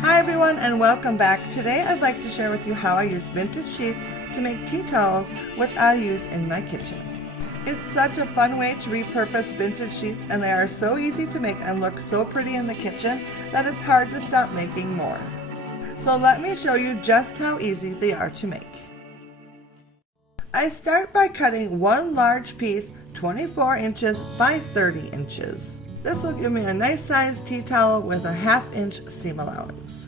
Hi everyone and welcome back. Today I'd like to share with you how I use vintage sheets to make tea towels, which I use in my kitchen. It's such a fun way to repurpose vintage sheets, and they are so easy to make and look so pretty in the kitchen that it's hard to stop making more. So let me show you just how easy they are to make. I start by cutting one large piece 24 inches by 30 inches. This will give me a nice sized tea towel with a 1/2 inch seam allowance.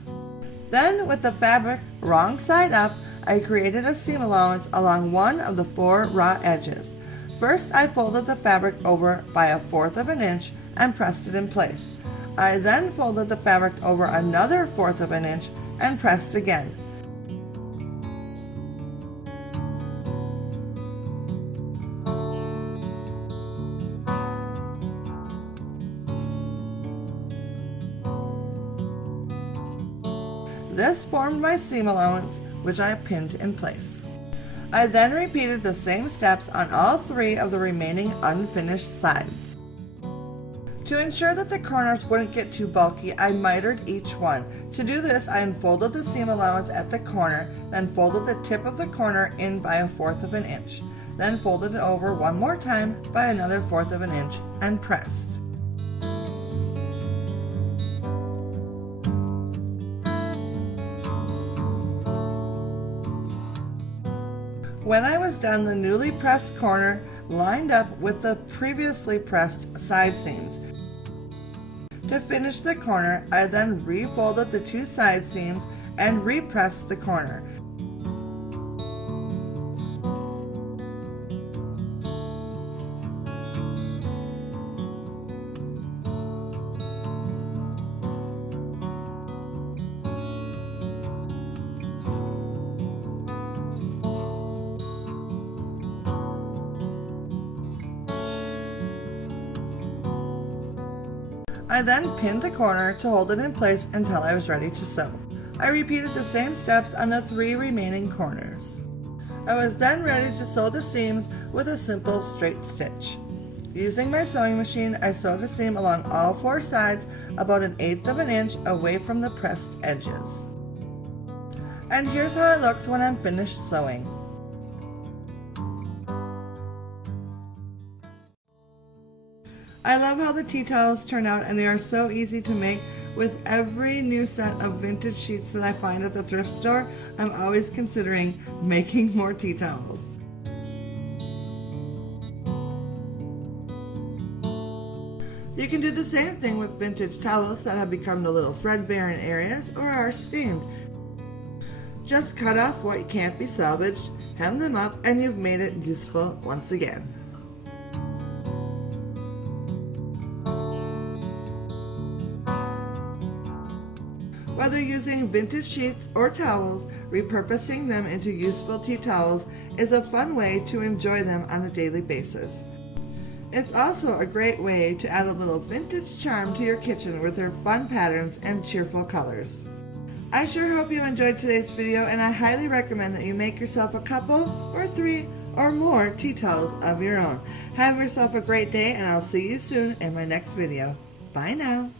Then with the fabric wrong side up, I created a seam allowance along one of the 4 raw edges. First I folded the fabric over by 1/4 of an inch and pressed it in place. I then folded the fabric over another 1/4 of an inch and pressed again. This formed my seam allowance, which I pinned in place. I then repeated the same steps on all 3 of the remaining unfinished sides. To ensure that the corners wouldn't get too bulky, I mitered each one. To do this, I unfolded the seam allowance at the corner, then folded the tip of the corner in by 1/4 of an inch, then folded it over one more time by another 1/4 of an inch and pressed. When I was done, the newly pressed corner lined up with the previously pressed side seams. To finish the corner, I then refolded the 2 side seams and repressed the corner. I then pinned the corner to hold it in place until I was ready to sew. I repeated the same steps on the 3 remaining corners. I was then ready to sew the seams with a simple straight stitch. Using my sewing machine, I sewed the seam along all 4 sides about 1/8 of an inch away from the pressed edges. And here's how it looks when I'm finished sewing. I love how the tea towels turn out, and they are so easy to make. With every new set of vintage sheets that I find at the thrift store, I'm always considering making more tea towels. You can do the same thing with vintage towels that have become a little threadbare in areas or are stained. Just cut off what can't be salvaged, hem them up, and you've made it useful once again. Whether using vintage sheets or towels, repurposing them into useful tea towels is a fun way to enjoy them on a daily basis. It's also a great way to add a little vintage charm to your kitchen with their fun patterns and cheerful colors. I sure hope you enjoyed today's video, and I highly recommend that you make yourself a couple or 3 or more tea towels of your own. Have yourself a great day, and I'll see you soon in my next video. Bye now.